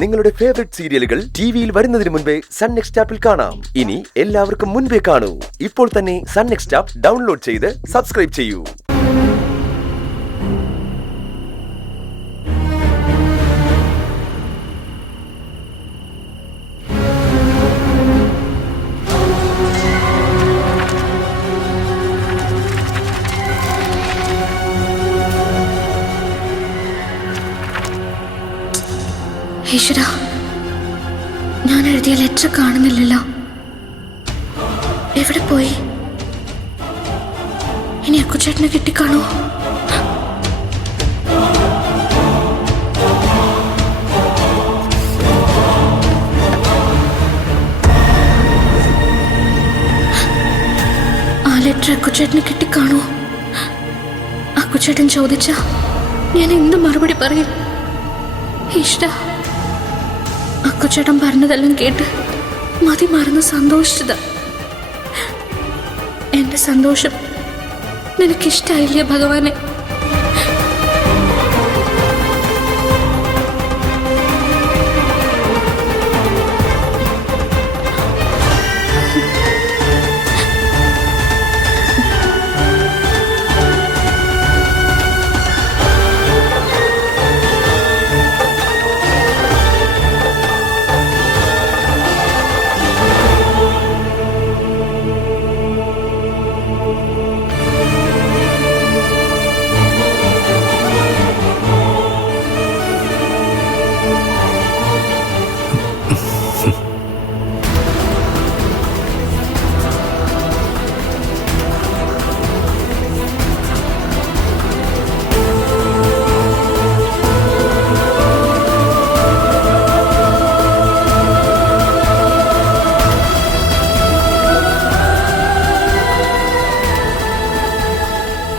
നിങ്ങളുടെ ഫേവറേറ്റ് സീരിയലുകൾ ടിവിയിൽ വരുന്നതിന് മുൻപേ സൺ നെക്സ്റ്റ് ആപ്പിൽ കാണാം. ഇനി എല്ലാവർക്കും മുൻപേ കാണൂ. ഇപ്പോൾ തന്നെ സൺ നെക്സ്റ്റ് ആപ്പ് ഡൗൺലോഡ് ചെയ്ത് സബ്സ്ക്രൈബ് ചെയ്യൂ. ഈശ്വര, ഞാൻ എഴുതിയ ലെറ്റർ കാണുന്നില്ലല്ലോ. എവിടെ പോയി? ഇനി അക്കുച്ചേട്ടനെ കിട്ടിക്കാണോ? ആ ലെറ്റർ അക്കുച്ചേട്ടനെ കിട്ടിക്കാണോ? അക്കുച്ചേട്ടൻ ചോദിച്ച ഞാൻ എന്ത് മറുപടി പറയും? ഈശ്വര, അക്കുച്ചേട്ടൻ പറഞ്ഞതെല്ലാം കേട്ട് മതി മറന്ന് സന്തോഷിച്ചതാ. എന്റെ സന്തോഷം നിനക്കിഷ്ടായില്ലേ ഭഗവാനെ?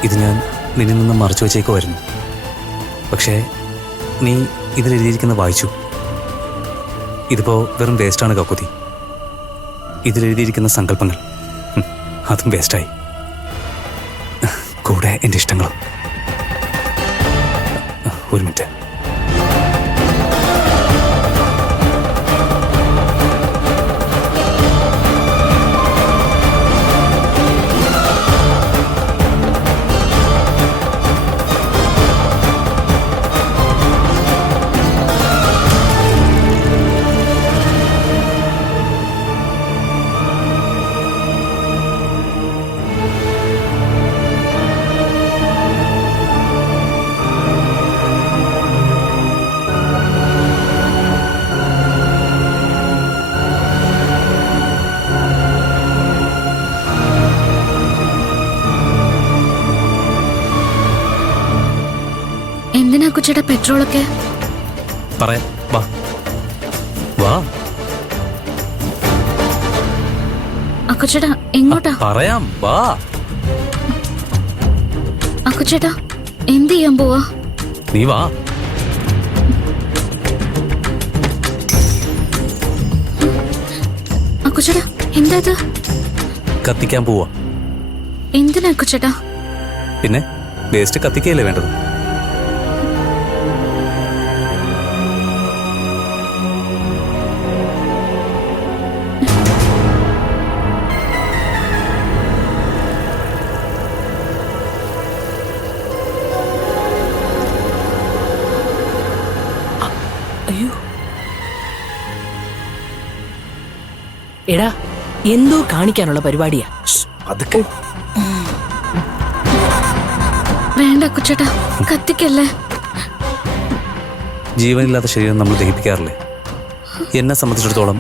ഇത് ഞാൻ നിന്നിൽ നിന്ന് മറച്ചു വച്ചേക്കുമായിരുന്നു. പക്ഷേ നീ ഇതിലെഴുതിയിരിക്കുന്ന വായിച്ചു. ഇതിപ്പോ വെറും വേസ്റ്റാണ് കക്കുതി. ഇതിലെഴുതിയിരിക്കുന്ന സങ്കല്പങ്ങൾ അതും വേസ്റ്റായി. കൂടെ എൻ്റെ ഇഷ്ടങ്ങളും. ഒരു മിനിറ്റ്. എന്തിനാ അക്കുച്ചേട്ടാ പെട്രോളൊക്കെ? പറയാം, വാ വാ. അക്കുച്ചേട്ടാ എങ്ങോട്ടാ? പറയാം, വാ. അക്കുച്ചേട്ടാ എന്ത് ചെയ്യാൻ പോവാ? നീ വാ. അക്കുച്ചേട്ടാ എന്താ ഇത്? കത്തിക്കാൻ പോവാ. എന്തിനാ അക്കുച്ചേട്ടാ? പിന്നെ വേസ്റ്റ് കത്തിക്കല്ലേ വേണ്ടത്? അയ്യോ, എടാ എന്തോ കാണിക്കാനുള്ള പരിപാടിയാ. അതൊക്കെ വേണ്ട അക്കുച്ചേട്ടാ, കത്തിക്കല്ലേ. ജീവനില്ലാത്ത ശരീരം നമ്മൾ ദഹിപ്പിക്കാറില്ലേ? എന്നെ സംബന്ധിച്ചിടത്തോളം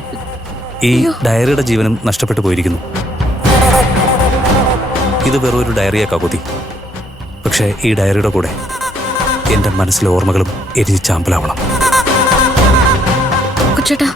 ഈ ഡയറിയുടെ ജീവനും നഷ്ടപ്പെട്ടു പോയിരിക്കുന്നു. ഇത് വെറൊരു ഡയറിയെ കകുതി. പക്ഷേ ഈ ഡയറിയുടെ കൂടെ എൻ്റെ മനസ്സിലെ ഓർമ്മകളും എരിഞ്ഞ് ചാമ്പലാവണം. അക്കുച്ചേട്ടാ